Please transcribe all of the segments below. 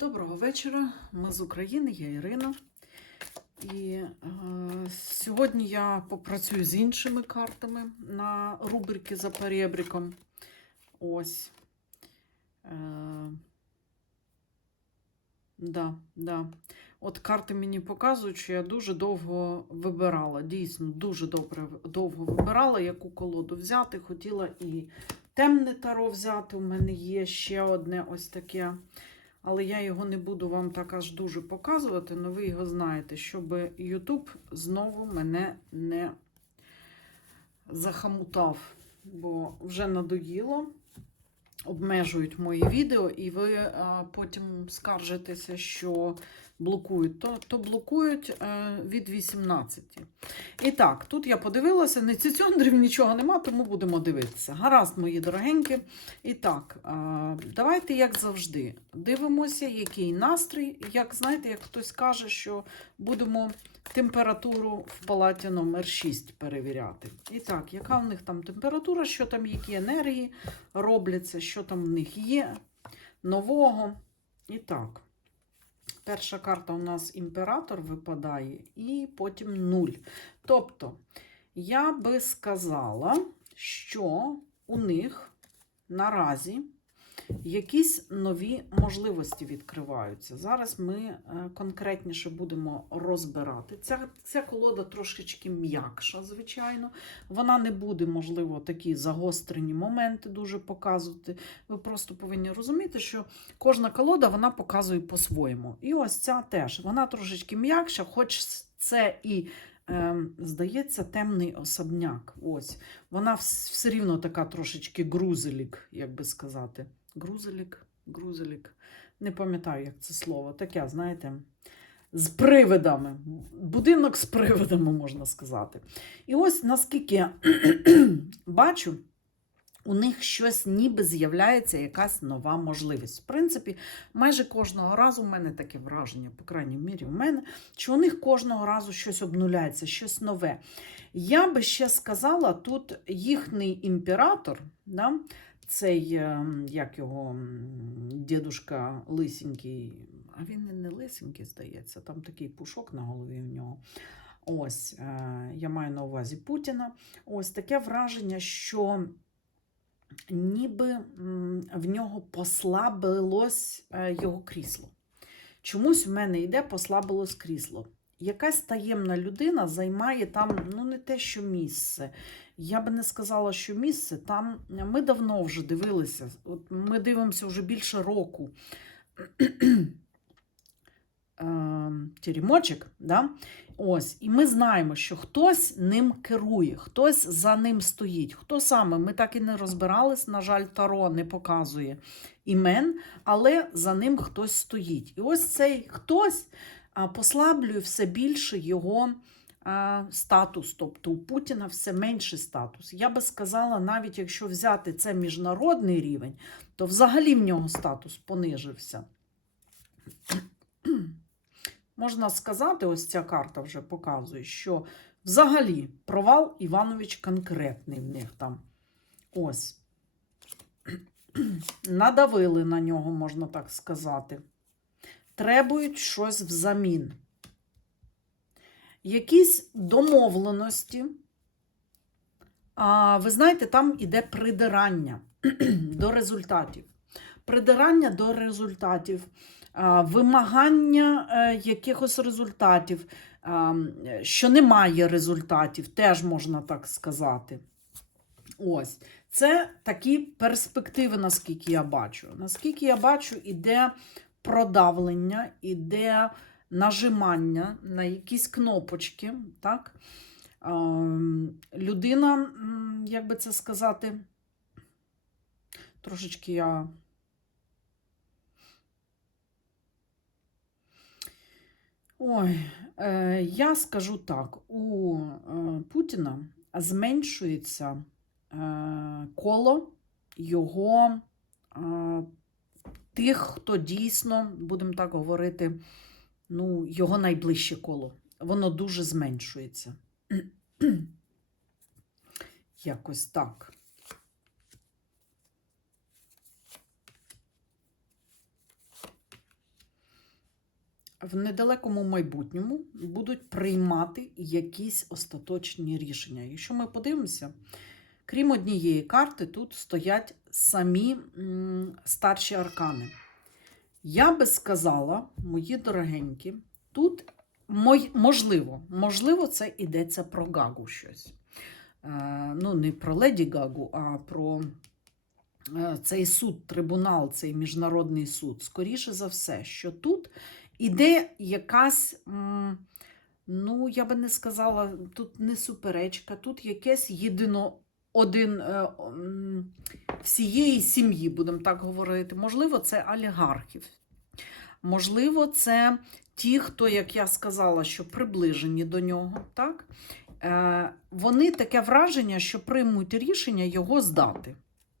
Доброго вечора. Ми з України, я Ірина. І е, сьогодні я попрацюю з іншими картами на рубрики за перебріком. Ось. Е, да, да. От карти мені показують, що я дуже довго вибирала. Дійсно, дуже добре, довго вибирала, яку колоду взяти. Хотіла і темне таро взяти. У мене є ще одне ось таке. Але я його не буду вам так аж дуже показувати, але ви його знаєте, щоб YouTube знову мене не захамутав, бо вже надоїло, обмежують мої відео, і ви а, потім скаржитеся, що блокують. То, то блокують е, від 18. І так, тут я подивилася, не цицьондрів нічого нема, тому будемо дивитися. Гаразд, мої дорогенькі. І так, а, давайте, як завжди, дивимося, який настрій. Як знаєте, як хтось каже, що будемо температуру в палаті номер 6 перевіряти. І так, яка в них там температура, що там, які енергії робляться, що там в них є нового. І так. Перша карта у нас імператор випадає, і потім нуль. Тобто, я би сказала, що у них наразі якісь нові можливості відкриваються. Зараз ми е, конкретніше будемо розбирати. Ця, ця колода трошечки м'якша, звичайно. Вона не буде, можливо, такі загострені моменти дуже показувати. Ви просто повинні розуміти, що кожна колода вона показує по-своєму. І ось ця теж. Вона трошечки м'якша, хоч це і. Ем, здається, темний особняк. Ось. Вона все рівно така трошечки грузелік, як би сказати. Грузелік, грузелік. Не пам'ятаю, як це слово. Таке, знаєте, з привидами. Будинок з привидами, можна сказати. І ось наскільки я бачу, у них щось ніби з'являється якась нова можливість. В принципі, майже кожного разу в мене таке враження, по крайній мірі, в мене, що у них кожного разу щось обнуляється, щось нове. Я би ще сказала, тут їхній імператор, да, цей, е, як його дідушка лисенький, а він не лисенький, здається, там такий пушок на голові у нього. Ось, е, я маю на увазі Путіна. Ось таке враження, що ніби в нього послабилось е, його крісло. Чомусь в мене йде послабилось крісло. Якась таємна людина займає там, ну, не те, що місце. Я би не сказала, що місце. Там ми давно вже дивилися. От ми дивимося вже більше року. Е, Теремочок, да? Ось, і ми знаємо, що хтось ним керує, хтось за ним стоїть. Хто саме? Ми так і не розбирались. На жаль, Таро не показує імен, але за ним хтось стоїть. І ось цей хтось послаблює все більше його статус. Тобто у Путіна все менший статус. Я би сказала, навіть якщо взяти це міжнародний рівень, то взагалі в нього статус понижився. Можна сказати, ось ця карта вже показує, що взагалі провал Іванович конкретний в них там. Ось. Надавили на нього, можна так сказати. Требують щось взамін. Якісь домовленості. А, ви знаєте, там іде придирання до результатів. Придирання до результатів вимагання е, якихось результатів, що немає результатів, теж можна так сказати. Ось. Це такі перспективи, наскільки я бачу. Наскільки я бачу, іде продавлення, іде нажимання на якісь кнопочки. Так? Людина, як би це сказати, трошечки я. Ой, е, я скажу так: у е, Путіна зменшується е, коло його тих, хто дійсно, будемо так говорити, ну, його найближче коло. Воно дуже зменшується. Якось так. в недалекому майбутньому будуть приймати якісь остаточні рішення. Якщо ми подивимося, крім однієї карти, тут стоять самі старші аркани. Я би сказала, мої дорогенькі, тут можливо, можливо, це йдеться про Гагу щось. Е, ну, не про Леді Гагу, а про е, цей суд, трибунал, цей міжнародний суд. Скоріше за все, що тут іде якась, ну, я би не сказала, тут не суперечка, тут якесь єдино один е, всієї сім'ї, будемо так говорити. Можливо, це олігархів. Можливо, це ті, хто, як я сказала, що приближені до нього, так? Е, вони таке враження, що приймуть рішення його здати.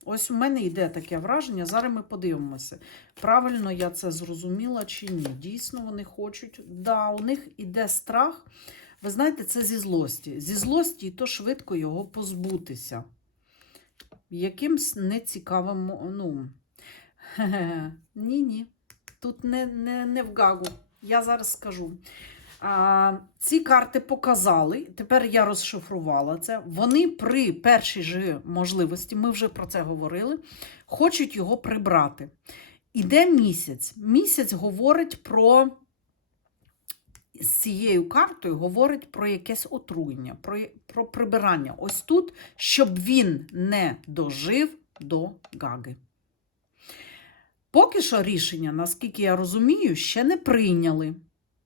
Ось у мене йде таке враження. Зараз ми подивимося, правильно я це зрозуміла чи ні. Дійсно, вони хочуть. Да, у них іде страх. Ви знаєте, це зі злості. Зі злості і то швидко його позбутися. Якимсь нецікавим, ну. Ні-ні. Тут не, не, не в гагу. Я зараз скажу. А, ці карти показали, тепер я розшифрувала це. Вони при першій же можливості, ми вже про це говорили, хочуть його прибрати. Іде місяць. Місяць говорить про з цією картою говорить про якесь отруєння, про, про прибирання. Ось тут, щоб він не дожив до Гаги. Поки що рішення, наскільки я розумію, ще не прийняли,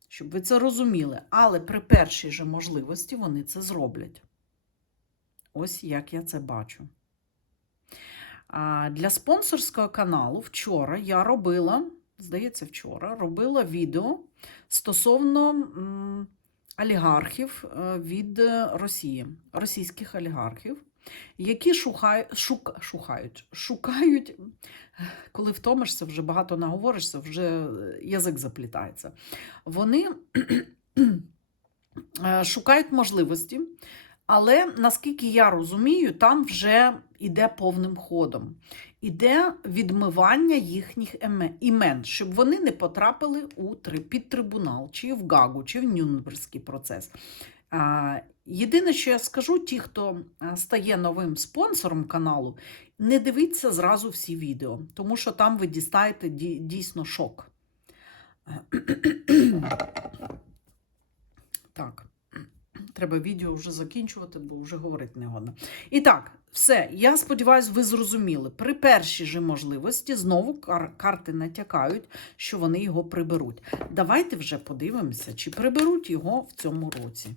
щоб ви це розуміли. Але при першій же можливості вони це зроблять. Ось як я це бачу. Для спонсорського каналу вчора я робила, здається, вчора робила відео стосовно олігархів е, від Росії, російських олігархів, які шукають, шук, шукають, шукають, коли втомишся, вже багато наговоришся, вже язик заплітається. Вони е, шукають можливості, але наскільки я розумію, там вже йде повним ходом. Іде відмивання їхніх імен, щоб вони не потрапили у під трибунал, чи в Гагу, чи в Нюрнберзький процес. Єдине, що я скажу, ті, хто стає новим спонсором каналу, не дивіться зразу всі відео, тому що там ви дістаєте дійсно шок. Так, треба відео вже закінчувати, бо вже говорити не годно. І так, все. Я сподіваюся, ви зрозуміли. При першій же можливості знову кар- карти натякають, що вони його приберуть. Давайте вже подивимося, чи приберуть його в цьому році.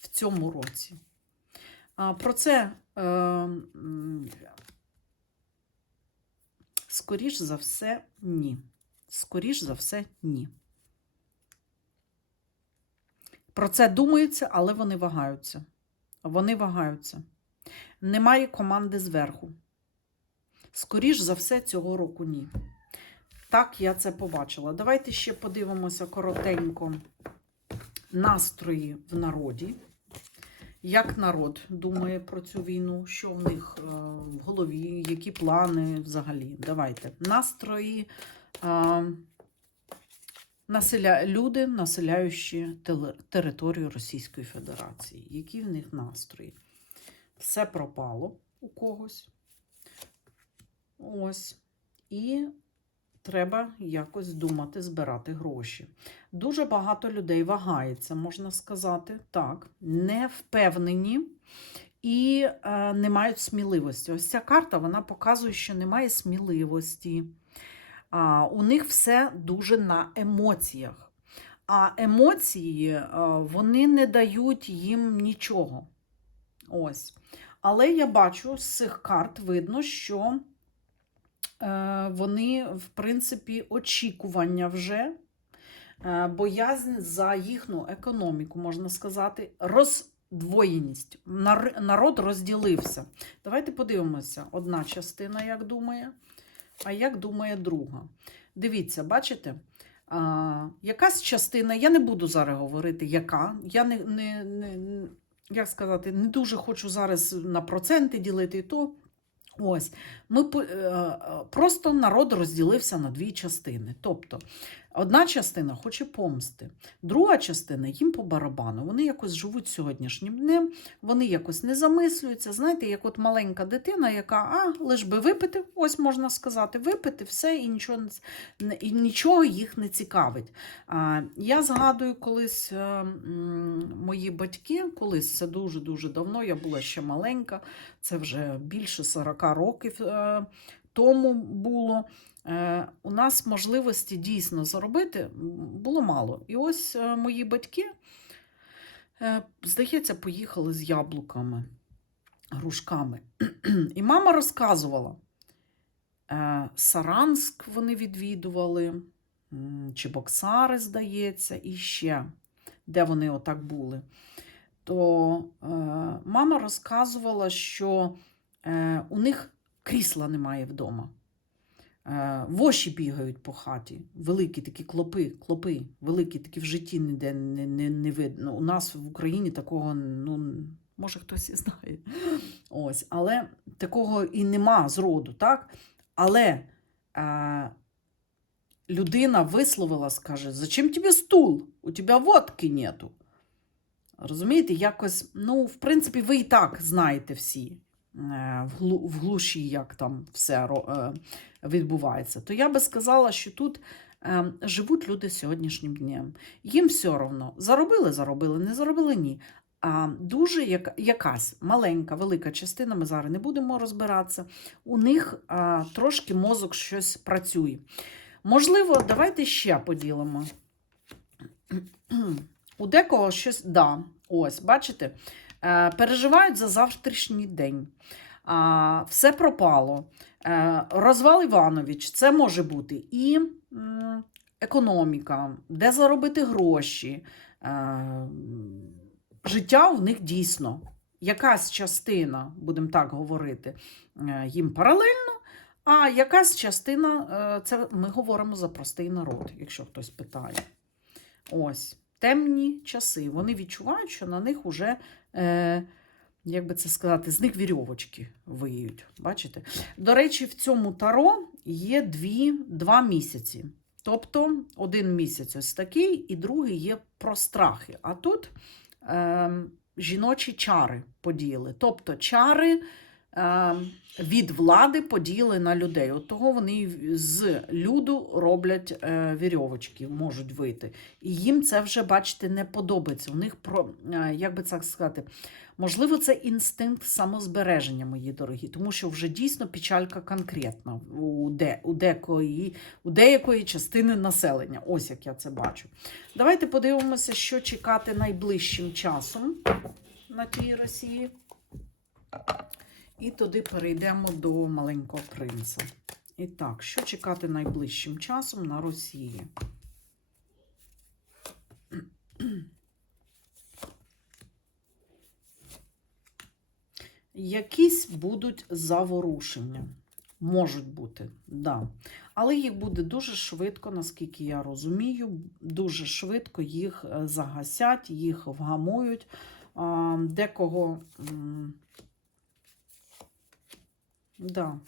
В цьому році. А, Про це, е, скоріш за все, ні. Скоріш за все, ні. Про це думається, але вони вагаються. Вони вагаються. Немає команди зверху. Скоріш за все, цього року ні. Так, я це побачила. Давайте ще подивимося коротенько настрої в народі. Як народ думає про цю війну, що в них е, в голові, які плани взагалі. Давайте. Настрої е, населя... люди, населяючі територію Російської Федерації. Які в них настрої? Все пропало у когось. Ось. І треба якось думати, збирати гроші. Дуже багато людей вагається, можна сказати, так, не впевнені і е, не мають сміливості. Ось ця карта вона показує, що немає сміливості. У них все дуже на емоціях. А емоції е, вони не дають їм нічого. Ось. Але я бачу з цих карт видно, що е, вони, в принципі, очікування вже, е, боязнь за їхню економіку, можна сказати, роздвоєність. Нар- Народ розділився. Давайте подивимося. Одна частина, як думає, а як думає друга. Дивіться, бачите? А, якась частина, я не буду зараз говорити, яка. Я не, не, не, як сказати, не дуже хочу зараз на проценти ділити і то. Ось, ми е, е, просто народ розділився на дві частини. Тобто, одна частина хоче помсти, друга частина їм по барабану. Вони якось живуть сьогоднішнім днем, вони якось не замислюються. Знаєте, як от маленька дитина, яка а, лиш би випити, ось можна сказати, випити все і нічого, і нічого їх не цікавить. Я згадую колись е, мої батьки, колись це дуже-дуже давно, я була ще маленька, це вже більше 40 років е, тому було. Е, у нас можливості дійсно заробити було мало. І ось е, мої батьки, е, здається, поїхали з яблуками, грушками. І мама розказувала, Саранск вони відвідували, м, Чебоксари, здається, і ще, де вони отак були. То мама розказувала, що у них крісла немає вдома. Е, воші бігають по хаті, великі такі клопи, клопи, великі такі в житті ніде не, не, не видно. У нас в Україні такого, ну, може хтось і знає. Ось, але такого і нема зроду, так? Але е, людина висловила, скаже, зачем тобі стул? У тебе водки нету. Розумієте, якось, ну, в принципі, ви і так знаєте всі в глуші, як там все е, відбувається. То я би сказала, що тут е, живуть люди сьогоднішнім днем. Їм все одно. Заробили, заробили, не заробили ні. А дуже як, якась маленька, велика частина, ми зараз не будемо розбиратися, у них а, трошки мозок щось працює. Можливо, давайте ще поділимо. У декого щось, да, ось, бачите, е, переживають за завтрашній день. Все пропало. Е, розвал Іванович, це може бути і економіка, де заробити гроші. Е, життя в них дійсно. Якась частина, будемо так говорити, е, їм паралельно, а якась частина, е, це ми говоримо за простий народ, якщо хтось питає. Ось темні часи. Вони відчувають, що на них уже, е, як би це сказати, з них вірьовочки виють. Бачите? До речі, в цьому таро є дві, два місяці. Тобто один місяць ось такий, і другий є про страхи. А тут е, жіночі чари поділи. Тобто чари від влади поділи на людей. От того вони з люду роблять е, вірьовочки, можуть вийти. І їм це вже, бачите, не подобається. У них про, е, як би це сказати, можливо, це інстинкт самозбереження, мої дорогі, тому що вже дійсно печалька конкретна у, де, у, декої, у деякої частини населення. Ось як я це бачу. Давайте подивимося, що чекати найближчим часом на тій Росії. І тоді перейдемо до маленького принца. І так, що чекати найближчим часом на Росії? Якісь будуть заворушення. Можуть бути, да. Але їх буде дуже швидко, наскільки я розумію, дуже швидко їх е, загасять, їх вгамують. Декого. Да,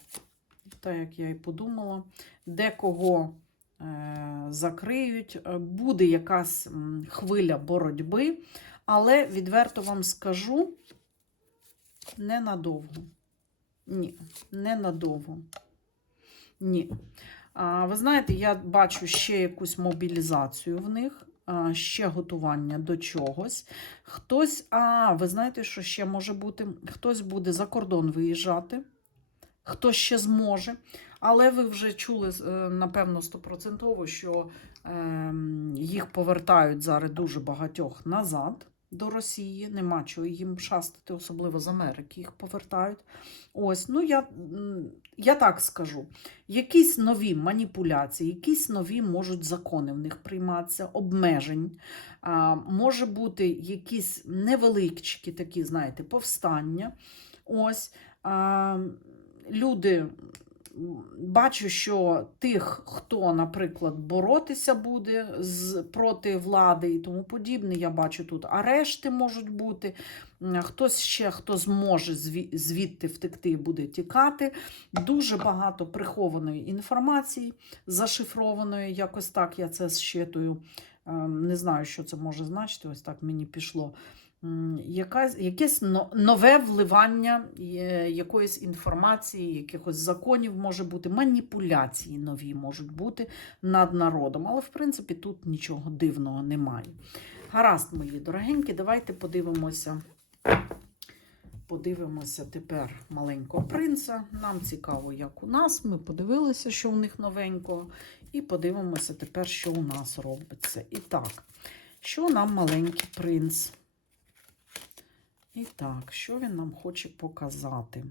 так як я і подумала, декого е, закриють, е, буде якась хвиля боротьби, але відверто вам скажу, ненадовго. Ні, ненадовго. Ні. А, ви знаєте, я бачу ще якусь мобілізацію в них, ще готування до чогось. Хтось, а, ви знаєте, що ще може бути? Хтось буде за кордон виїжджати хто ще зможе. Але ви вже чули, е, напевно, стопроцентово, що ем, їх повертають зараз дуже багатьох назад до Росії. Нема чого їм шастати, особливо з Америки їх повертають. Ось, ну я, я так скажу: якісь нові маніпуляції, якісь нові можуть закони в них прийматися, обмежень. А, може бути якісь невеличкі такі, знаєте, повстання. Ось. А, люди бачу, що тих, хто, наприклад, боротися буде з, проти влади і тому подібне, я бачу тут арешти можуть бути. Хтось ще, хто зможе звідти втекти, буде тікати. Дуже багато прихованої інформації, зашифрованої, якось так я це щитую. Ем, Не знаю, що це може значити, ось так мені пішло. Якась, якесь нове вливання е, якоїсь інформації, якихось законів може бути, маніпуляції нові можуть бути над народом. Але, в принципі, тут нічого дивного немає. Гаразд, мої дорогенькі, давайте подивимося. Подивимося тепер маленького принца. Нам цікаво, як у нас. Ми подивилися, що у них новенького. І подивимося тепер, що у нас робиться. І так, що нам маленький принц? І так, що він нам хоче показати?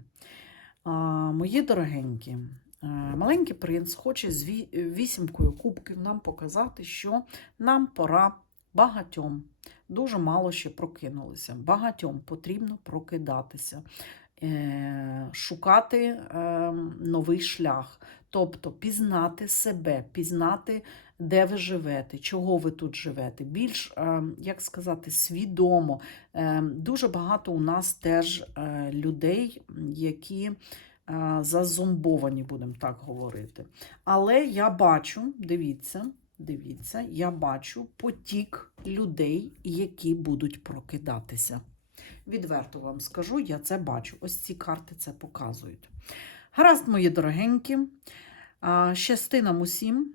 А, мої дорогенькі, е, маленький принц хоче з вісімкою кубків нам показати, що нам пора багатьом. Дуже мало ще прокинулися. Багатьом потрібно прокидатися, шукати е, новий шлях, тобто пізнати себе, пізнати, де ви живете, чого ви тут живете. Більш, е, як сказати, свідомо. Е, Дуже багато у нас теж е, людей, які е, зазомбовані, будемо так говорити. Але я бачу, дивіться, дивіться, я бачу потік людей, які будуть прокидатися. Відверто вам скажу, я це бачу. Ось ці карти це показують. Гаразд, мої дорогенькі, щасти нам усім.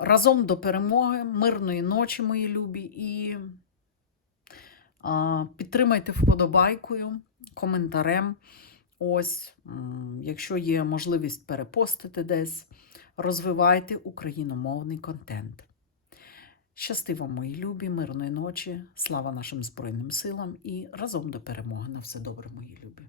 Разом до перемоги, мирної ночі, мої любі, і підтримайте вподобайкою, коментарем. Ось, якщо є можливість перепостити десь, розвивайте україномовний контент. Щасти вам, мої любі, мирної ночі, слава нашим Збройним силам і разом до перемоги. На все добре, мої любі.